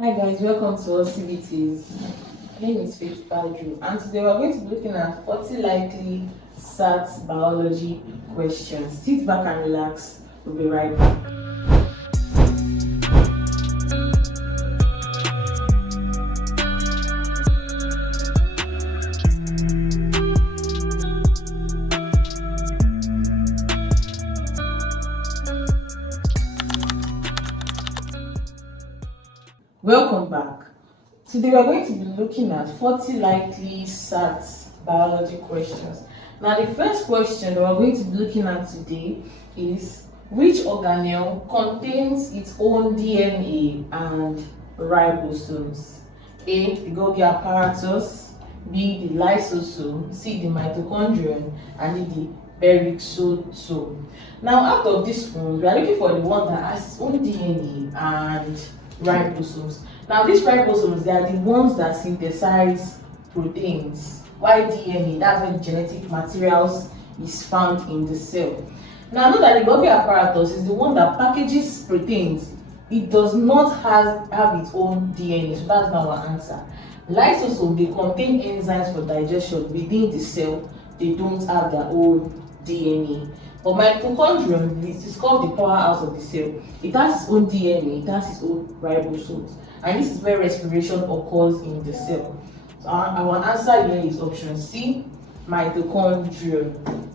Hi guys, welcome to AllCBTs. My name is Faith Badru, and today we're going to be looking at 40 likely SAT biology questions. Sit back and relax, we'll be right back. Welcome back. Today we are going to be looking at 40 likely SAT biology questions. Now the first question that we're going to be looking at today is which organelle contains its own DNA and ribosomes? A. The Golgi apparatus, B. The lysosome, C. The mitochondrion, and D. The peroxisome. Now out of this one, we are looking for the one that has its own DNA and ribosomes. Now these ribosomes, they are the ones that synthesize proteins, while DNA, that's where the genetic materials is found in the cell. Now know that the Golgi apparatus is the one that packages proteins. It does not have its own DNA, so that's not our answer. Lysosomes, they contain enzymes for digestion within the cell. They don't have their own DNA. But mitochondrion, this is called the powerhouse of the cell. It has its own DNA, it has its own ribosomes, and this is where respiration occurs in the cell. So our answer here is option C, mitochondrion.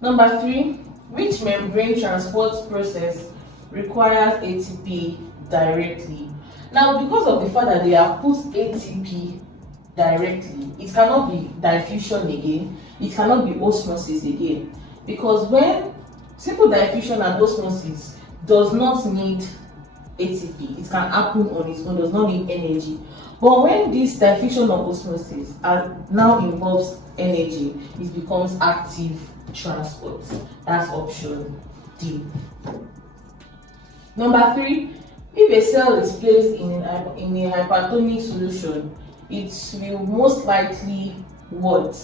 Number 3, which membrane transport process requires ATP directly? Now, because of the fact that they have put ATP directly, it cannot be diffusion again, it cannot be osmosis again. Because when simple diffusion and osmosis does not need ATP, it can happen on its own, does not need energy. But when this diffusion or osmosis now involves energy, it becomes active transport. That's option D. Number 3, if a cell is placed in a hypertonic solution, it will most likely what?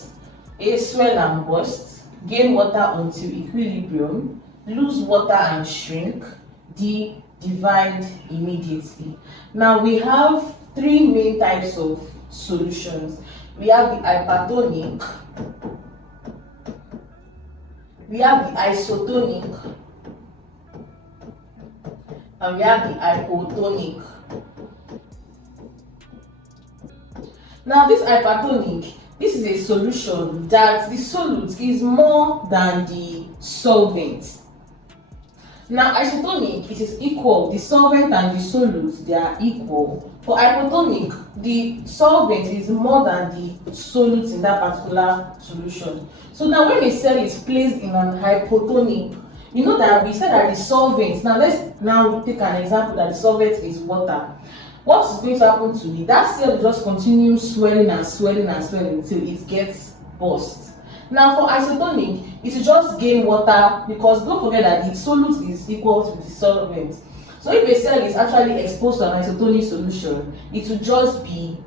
A. Swell and burst, gain water until equilibrium, lose water and shrink, D. Divide immediately. Now we have 3 main types of solutions. We have the hypertonic, we have the isotonic, and we have the hypotonic. Now this hypertonic, this is a solution that the solute is more than the solvent. Now isotonic, it is equal, the solvent and the solute, they are equal. For hypotonic, the solvent is more than the solute in that particular solution. So now when a cell is placed in an hypotonic, you know that we said that the solvent, now let's now take an example that the solvent is water. What is going to happen to it? That cell will just continue swelling and swelling and swelling until it gets burst. Now for isotonic, it will just gain water, because don't forget that the solute is equal to the solvent. So if a cell is actually exposed to an isotonic solution, it will just be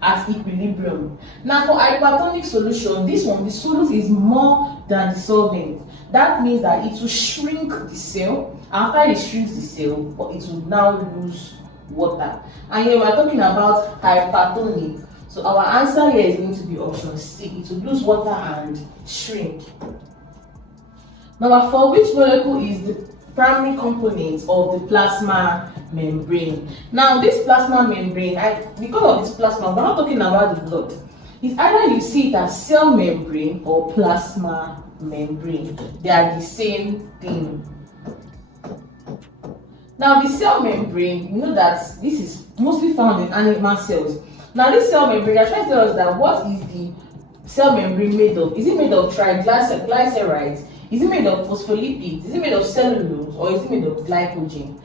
at equilibrium. Now for hypertonic solution, this one, the solute is more than the solvent. That means that it will shrink the cell. After it shrinks the cell, but it will now lose water. And here we are talking about hypertonic. So our answer here is going to be option C. It will lose water and shrink. Number 4, which molecule is the primary component of the plasma membrane? Now this plasma membrane, because of this plasma, we're not talking about the blood. It's either you see it as cell membrane or plasma membrane. They are the same thing. Now the cell membrane, you know that this is mostly found in animal cells. Now this cell membrane, they're trying to tell us that what is the cell membrane made of? Is it made of triglycerides? Is it made of phospholipids? Is it made of cellulose, or is it made of glycogen?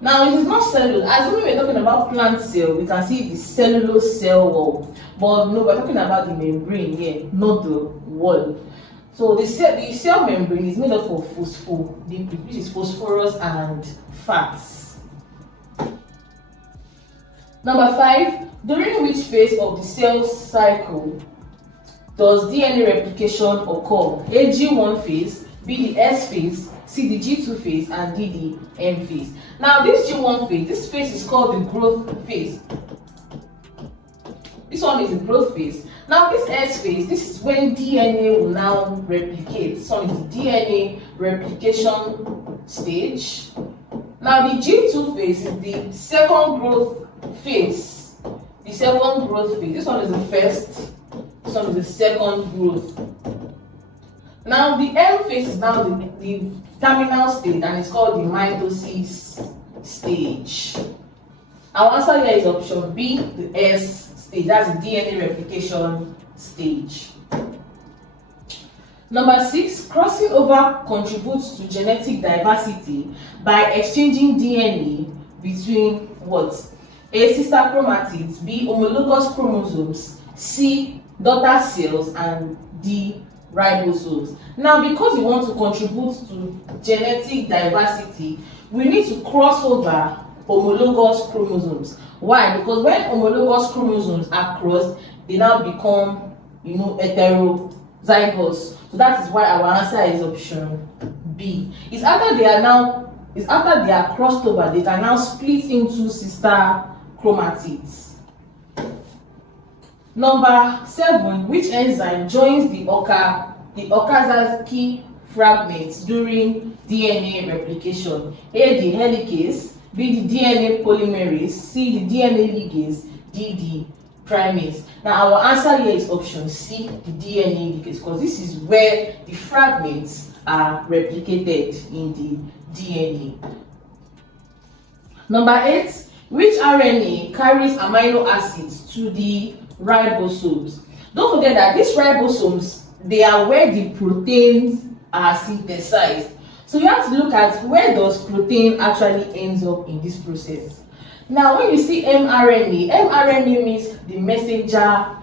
Now it is not cellulose. As when we're talking about plant cell, we can see the cellulose cell wall. But no, we're talking about the membrane here, not the wall. So the cell membrane is made up of phospholipid, which is phosphorus and fats. Number 5, during which phase of the cell cycle does DNA replication occur? A. G1 phase, B. The S phase, C, the G2 phase, and D, the M phase. Now this G1 phase, this phase is called the growth phase. This one is the growth phase. Now this S phase, this is when DNA will now replicate. This one is the DNA replication stage. Now the G2 phase is the second growth phase. The second growth phase. This one is the first. This one is the second growth. Now the M phase is now the terminal stage, and it's called the mitosis stage. Our answer here is option B, the S stage. That's the DNA replication stage. Number 6, crossing over contributes to genetic diversity by exchanging DNA between what? A, sister chromatids, B, homologous chromosomes, C, daughter cells, and D, ribosomes. Now, because we want to contribute to genetic diversity, we need to cross over homologous chromosomes. Why? Because when homologous chromosomes are crossed, they now become, heterozygous. So that is why our answer is option B. It's after they are crossed over, they can now split into sister chromatids. Number 7, which enzyme joins the Okazaki fragments during DNA replication? A, the helicase, B, the DNA polymerase, C, the DNA ligase, D, the primase. Now our answer here is option C, the DNA ligase, because this is where the fragments are replicated in the DNA. Number 8, which RNA carries amino acids to the ribosomes? Don't forget that these ribosomes, they are where the proteins are synthesized. So you have to look at where does protein actually ends up in this process. Now when you see mRNA, mRNA means the messenger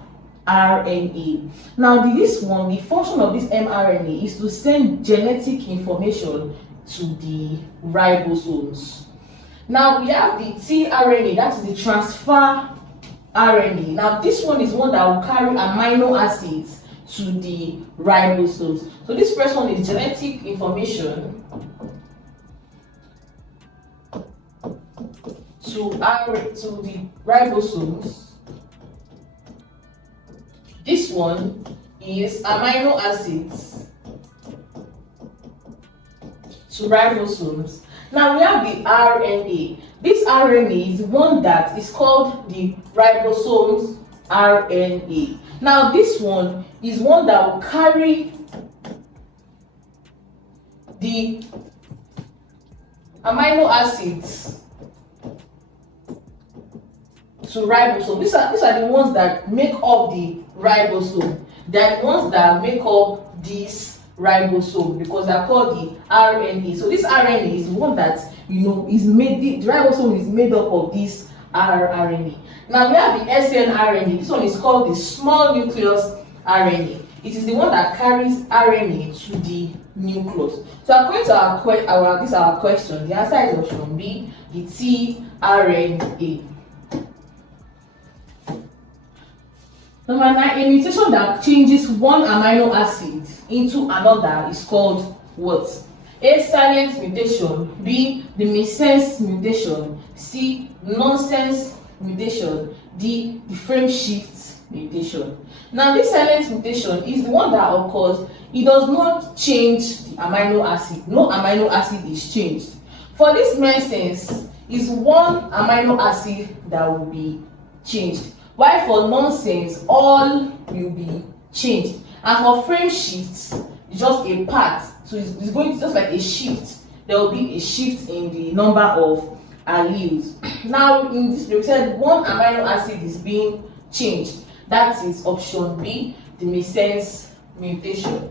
RNA. Now this one, the function of this mRNA is to send genetic information to the ribosomes. Now we have the tRNA, that is the transfer RNA. Now this one is one that will carry amino acids to the ribosomes. So this first one is genetic information to the ribosomes. This one is amino acids to ribosomes. Now we have the RNA. This RNA is one that is called the ribosomes RNA. Now this one is one that will carry the amino acids to ribosome. These are the ones that make up the ribosome. They are the ones that make up this ribosome because they are called the RNA. So this RNA is one that is made. The ribosome is made up of this rRNA. Now we have the snRNA. This one is called the small nucleus RNA. It is the one that carries RNA to the nucleus. So according to our question, the answer is option B, the tRNA. Number 9, a mutation that changes one amino acid into another is called what? A, silent mutation, B, the missense mutation, C, nonsense mutation, D, the frame shift mutation. Now this silent mutation is the one that occurs, it does not change the amino acid. No amino acid is changed. For this missense, is one amino acid that will be changed. While for nonsense, all will be changed. And for frame shifts, it's just a part. So it's going to just like a shift. There will be a shift in the number of alleles. Now in this, we said one amino acid is being changed. That is option B, the missense mutation.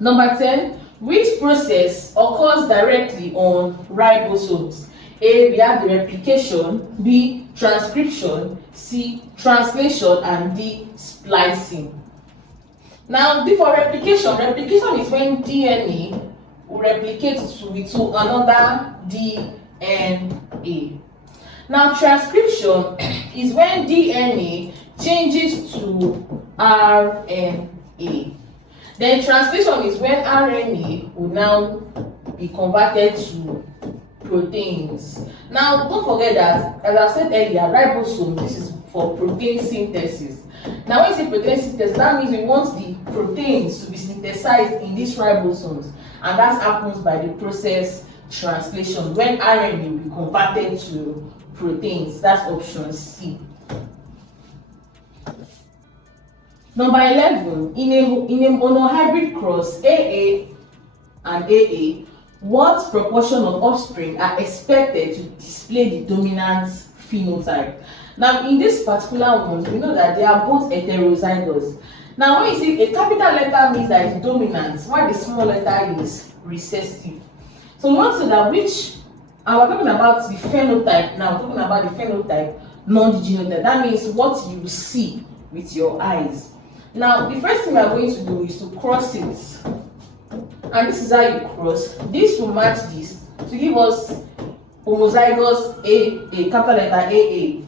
Number 10, which process occurs directly on ribosomes? A, we have the replication, B, transcription, C, translation, and D, splicing. Now, for replication is when DNA will replicate to another DNA. Now, transcription is when DNA changes to RNA. Then translation is when RNA will now be converted to proteins. Now don't forget that, as I said earlier, ribosome, this is for protein synthesis. Now when you say protein synthesis, that means we want the proteins to be synthesized in these ribosomes, and that happens by the process translation when RNA will be converted to proteins. That's option C. Number 11, in a monohybrid cross, AA and AA, what proportion of offspring are expected to display the dominant phenotype? Now, in this particular one, we know that they are both heterozygous. Now, when you see a capital letter means that it's dominant, while the small letter is recessive. So, we want to know that which, and we're talking about the phenotype now, we're talking about the phenotype, not the genotype. That means what you see with your eyes. Now, the first thing we are going to do is to cross it. And this is how you cross. This will match this to give us homozygous A, capital letter AA.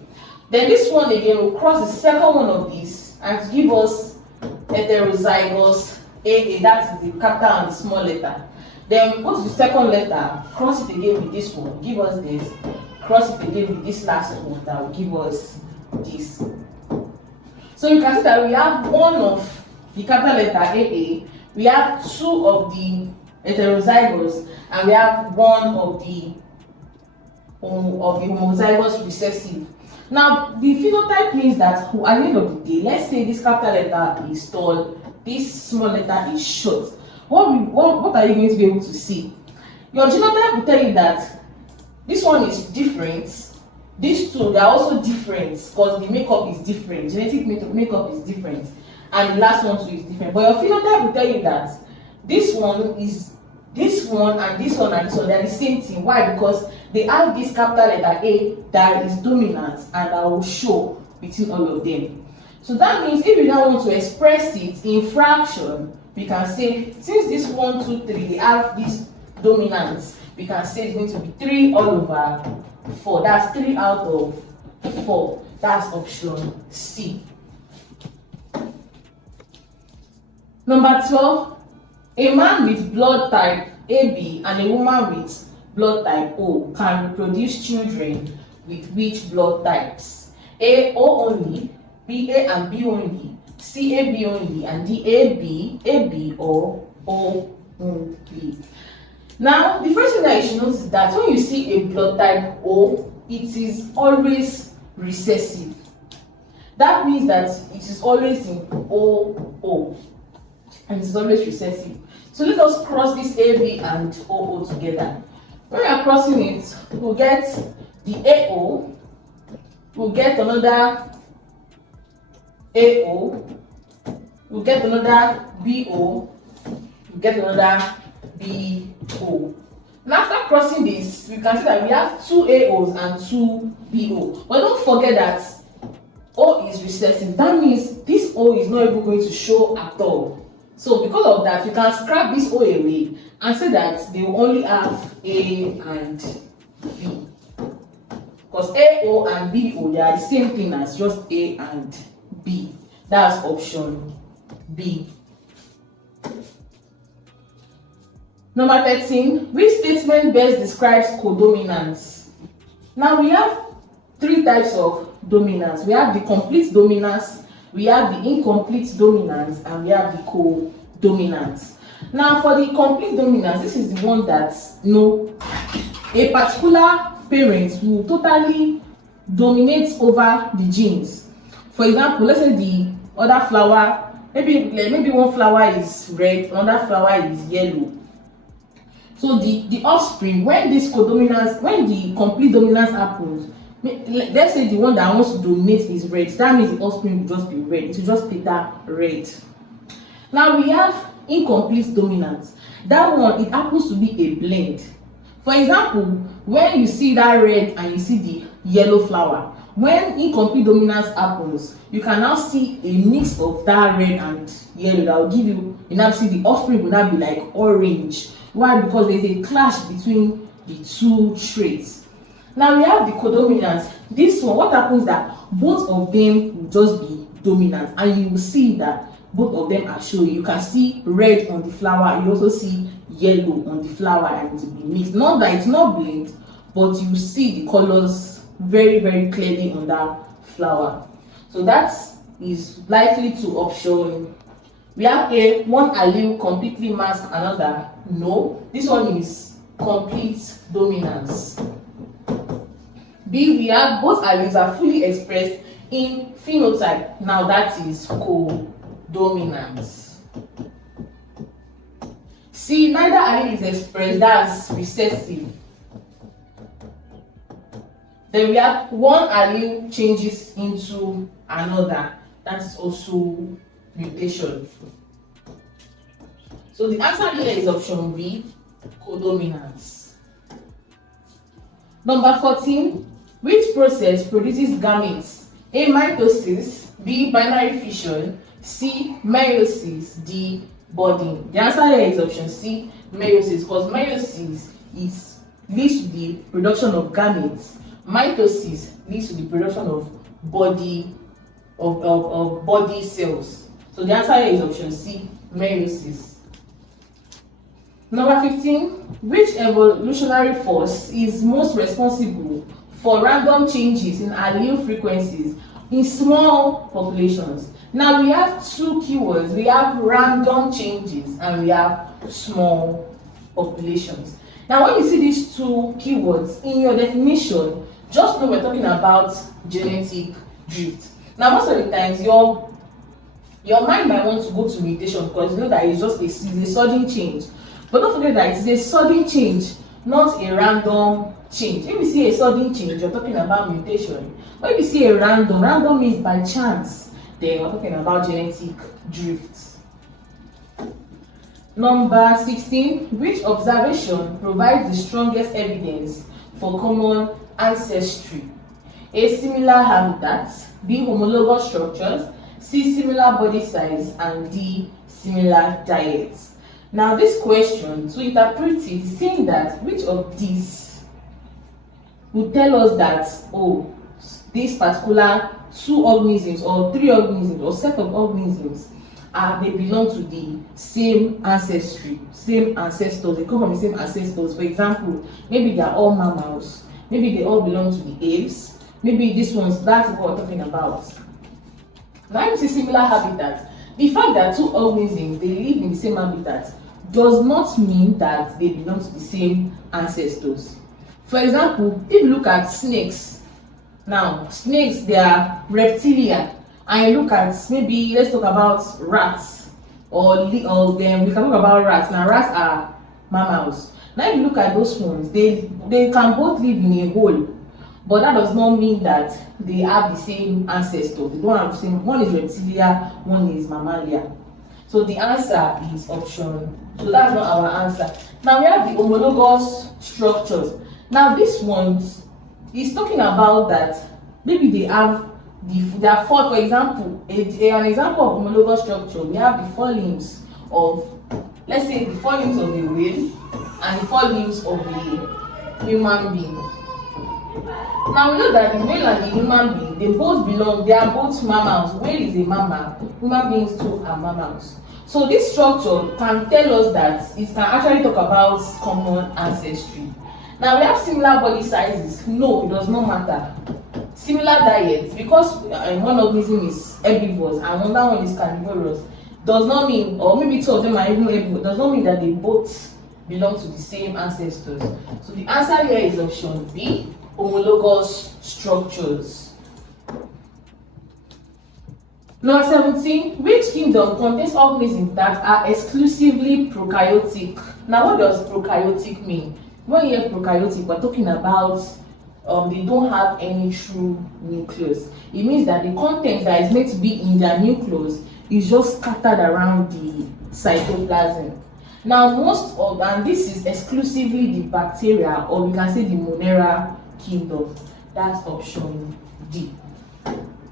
Then this one again will cross the second one of this and to give us heterozygous AA, that's the capital and the small letter. Then go to the second letter, cross it again with this one, give us this, cross it again with this last one that will give us this. So you can see that we have one of the capital letter AA, we have two of the heterozygous, and we have one of the homozygous recessive. Now, the phenotype means that at the end of the day, let's say this capital letter is tall, this small letter is short. What are you going to be able to see? Your genotype will tell you that this one is different. These two, they are also different because the makeup is different. Genetic makeup is different. And the last one too is different. But your phenotype will tell you that this one is this one and this one and this one, they're the same thing. Why? Because they have this capital letter A that is dominant and that will show between all of them. So that means if you now want to express it in fraction, we can say since this 1, 2, 3 they have this dominance, we can say it's going to be 3 all over 4. That's 3 out of 4. That's option C. Number 12, a man with blood type AB and a woman with blood type O can reproduce children with which blood types? A, O only, B, A and B only, C, A, B only, and D, A, B, or O only. Now, the first thing that you should notice is that when you see a blood type O, it is always recessive. That means that it is always in OO, and it is always recessive. So let us cross this AB and OO together. When we are crossing it, we'll get the AO, we'll get another AO, we'll get another BO, we'll get another BO. Now after crossing this, we can see that we have 2 AOs and 2 BO. But don't forget that O is recessive. That means this O is not even going to show at all. So because of that, you can scrap this O away and say that they will only have A and B. Because AO and BO, they are the same thing as just A and B. That's option B. Number 13, which statement best describes codominance? Now we have 3 types of dominance. We have the complete dominance, we have the incomplete dominance, and we have the codominance. Now for the complete dominance, this is the one that a particular parent will totally dominate over the genes. For example, let's say the other flower, maybe one flower is red, another flower is yellow. So the offspring, when this codominance, when the complete dominance happens, let's say the one that wants to dominate is red, that means the offspring will just be red. It will just be that red. Now we have incomplete dominance. That one, it happens to be a blend. For example, when you see that red and you see the yellow flower, when incomplete dominance happens, you can now see a mix of that red and yellow that will give you now see the offspring will now be like orange. Why? Because there's a clash between the 2 traits. Now we have the codominance. This one, what happens is that both of them will just be dominant, and you will see that both of them are showing. You can see red on the flower, you also see yellow on the flower, and it will be mixed. Not that it's not blend, but you see the colors very, very clearly on that flower. So that is likely to option. We have A, one allele completely mask another. No, this one is complete dominance. B, we have both alleles are fully expressed in phenotype. Now that is co-dominance. C, neither allele is expressed, that's recessive. Then we have one allele changes into another, that is also mutation. So the answer here is option B, codominance. Number 14, which process produces gametes? A, mitosis, B, binary fission, C, meiosis, D, budding. The answer here is option C, meiosis, because meiosis leads to the production of gametes. Mitosis leads to the production of body cells. So the answer here is option C, meiosis. Number 15, which evolutionary force is most responsible for random changes in allele frequencies in small populations? Now we have two keywords. We have random changes and we have small populations. Now when you see these two keywords in your definition, just know we're talking about genetic drift. Now most of the times your mind might want to go to mutation because you know that it's just a sudden change. But don't forget that it is a sudden change, not a random change. If you see a sudden change, you're talking about mutation. But if you see a random means by chance, then we're talking about genetic drift. Number 16, which observation provides the strongest evidence for common ancestry? A, similar habitats, B, homologous structures, C, similar body size, and D, similar diets. Now this question, to interpret it, is saying that which of these would tell us that, oh, these particular two organisms or three organisms or set of organisms they belong to the same ancestry, same ancestors, they come from the same ancestors. For example, maybe they are all mammals, maybe they all belong to the aves, maybe this one's, that's what we're talking about. Now you see similar habitats. The fact that two organisms, they live in the same habitat does not mean that they belong to the same ancestors. For example, if you look at snakes, now snakes, they are reptilia, and you look at, maybe let's talk about rats, or then we can talk about rats. Now rats are mammals. Now if you look at those ones, they can both live in a hole, but that does not mean that they have the same ancestors. They don't have the same. One is reptilia, one is mammalia. So the answer is option. So that's not our answer. Now we have the homologous structures. Now this one is talking about that maybe they have there are four, for example, an example of homologous structure. We have the four limbs of, let's say, the four limbs of a whale and the four limbs of a human being. Now we know that the whale and the human being, they both belong, they are both mammals. Whale is a mammal, human beings too are mammals. So this structure can tell us that it can actually talk about common ancestry. Now we have similar body sizes. No, it does not matter. Similar diets, because one organism is herbivores and another one is carnivorous, does not mean, or maybe two of them are even herbivores, does not mean that they both belong to the same ancestors. So the answer here is option B, homologous structures. Number 17, which kingdom contains organisms that are exclusively prokaryotic? Now what does prokaryotic mean? When you hear prokaryotic, we're talking about they don't have any true nucleus. It means that the content that is meant to be in their nucleus is just scattered around the cytoplasm. Now and this is exclusively the bacteria, or we can say the Monera kingdom. That's option D.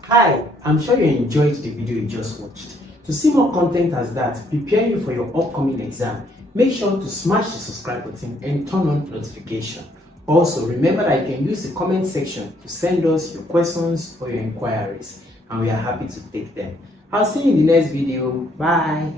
Hi, I'm sure you enjoyed the video you just watched. To see more content as that, prepare you for your upcoming exam, make sure to smash the subscribe button and turn on notification. Also, remember that you can use the comment section to send us your questions or your inquiries, and we are happy to take them. I'll see you in the next video. Bye.